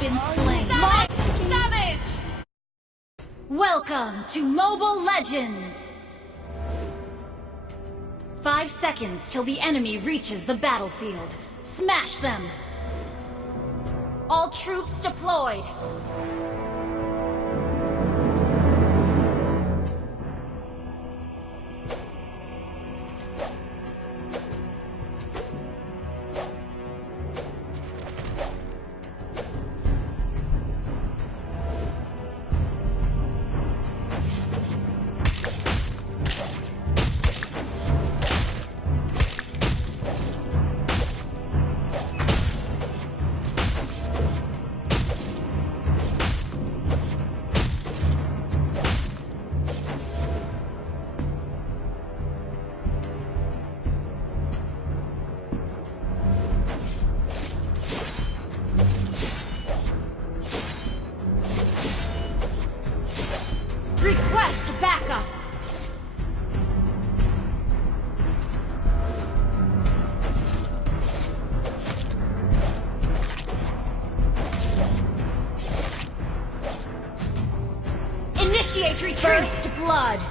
been slain. Savage! Welcome to Mobile Legends! 5 seconds till the enemy reaches the battlefield. Smash them! All troops deployed! Request backup! Initiate retreat! First blood!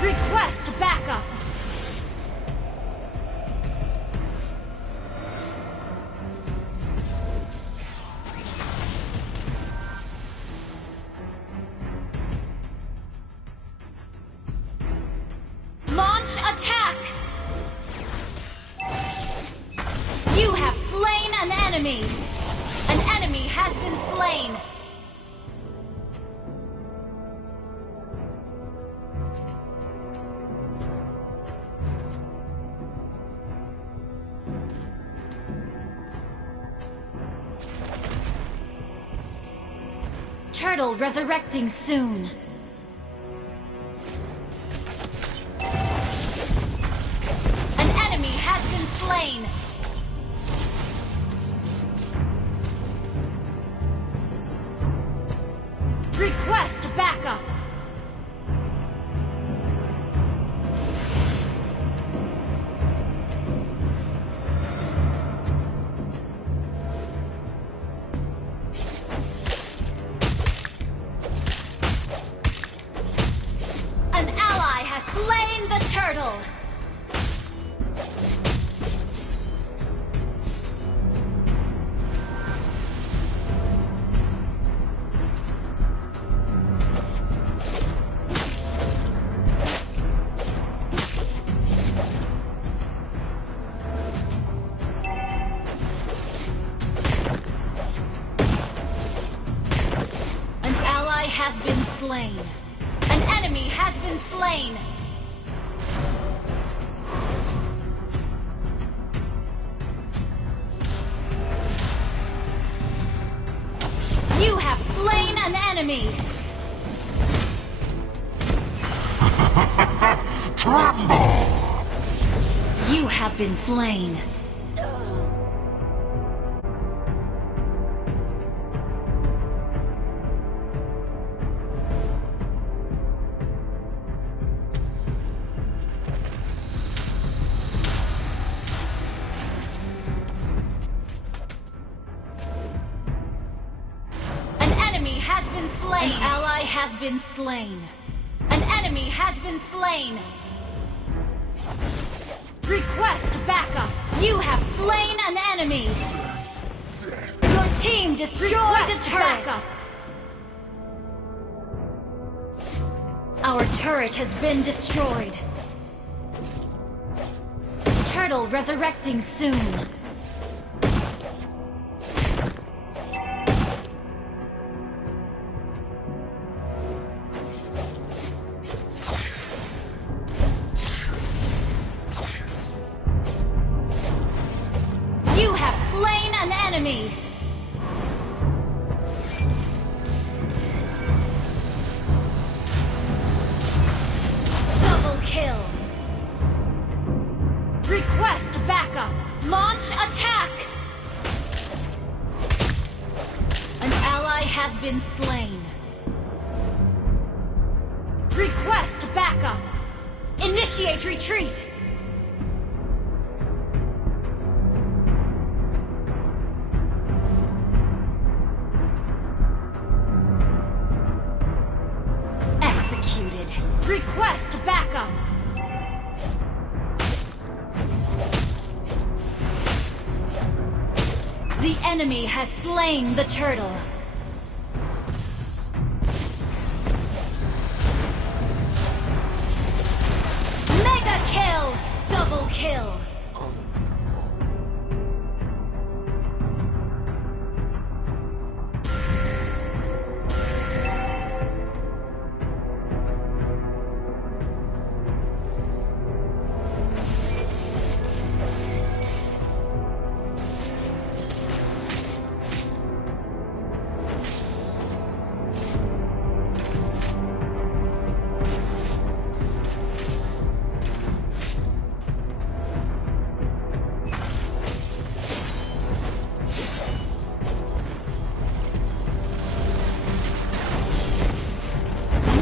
Request backup! Launch attack! You have slain an enemy! An enemy has been slain! Turtle resurrecting soon. An enemy has been slain. Request backup. Slain the turtle! An ally has been slain. An enemy has been slain. You have slain an enemy! Tremble! You have been slain. Has been slain. An ally has been slain. An enemy has been slain. Request backup. You have slain an enemy. Your team destroyed a turret. Backup. turret has been destroyed. Turtle resurrecting soon. You have slain an enemy! Double kill! Request backup! Launch attack! An ally has been slain. Request backup! Initiate retreat! Executed. Request backup! The enemy has slain the turtle. Mega kill! Double kill!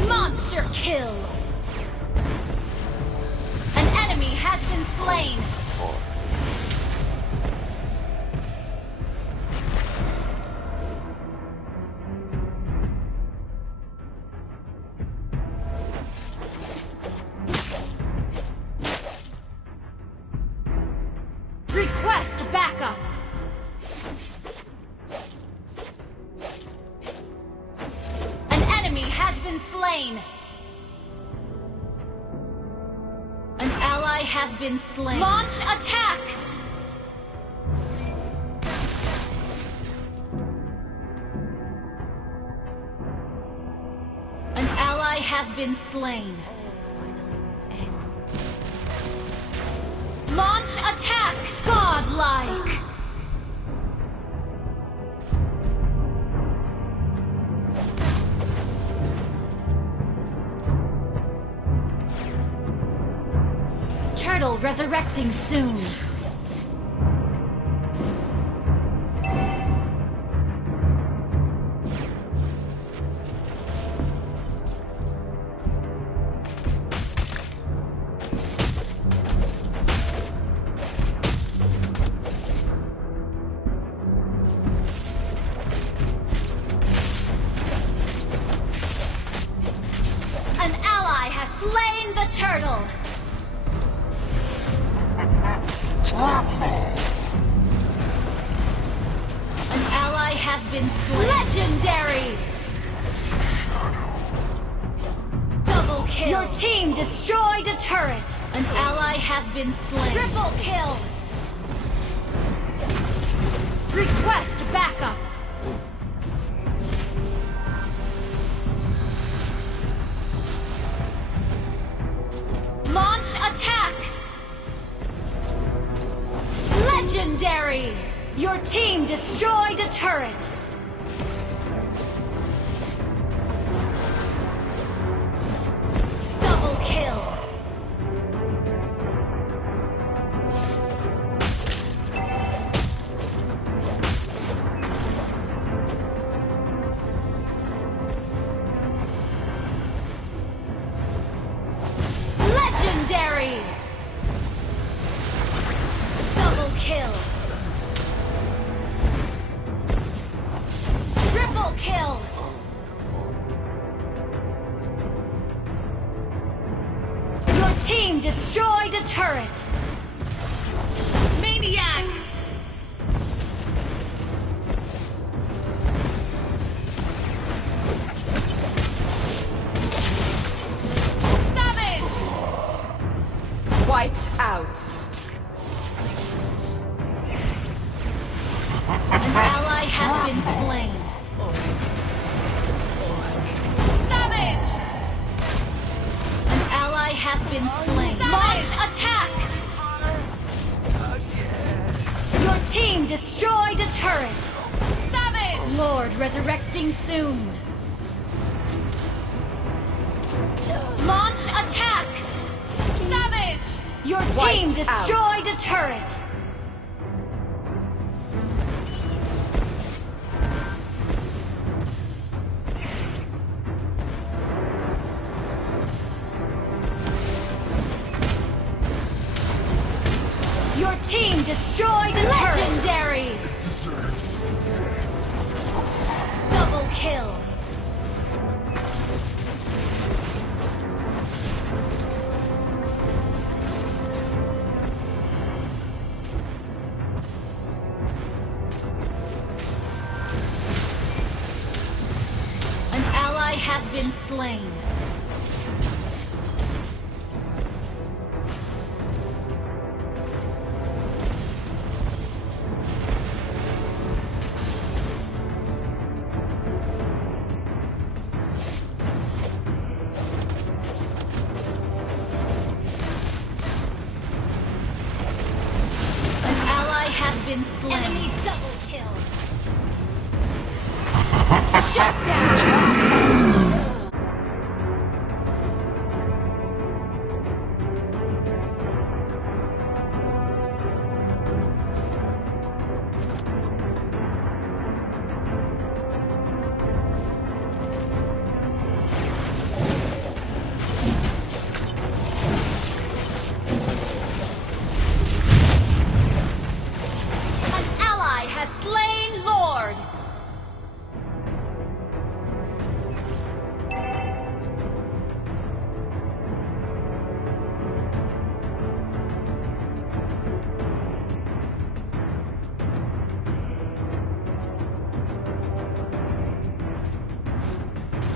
Monster kill! An enemy has been slain! Request backup! An enemy has been slain! An ally has been slain. Launch attack! An ally has been slain. Launch attack! Godlike! Turtle resurrecting soon. An ally has slain the turtle! An ally has been slain. Legendary! Double kill! Your team destroyed a turret! An ally has been slain. Triple kill! Request backup! Launch attack! Legendary! Your team destroyed a turret! Double kill! Legendary! Double kill! Triple kill! Your team destroyed a turret! Maniac! been slain. Launch attack! Your team destroyed a turret. Savage! Lord resurrecting soon. Launch attack! Savage! Your team destroyed a turret. Your team destroyed a turret. Legendary! Double kill. An ally has been slain. Has been slain. Enemy double kill. Shut down. Has slain Lord!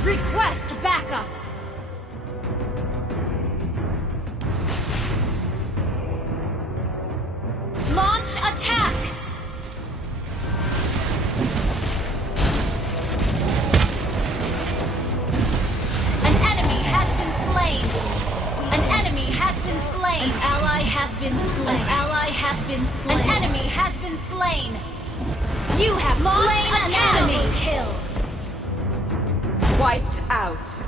Request backup! Launch attack! An ally has been slain. An ally has been slain. An enemy has been slain. You have slain an enemy. Kill. Wiped out.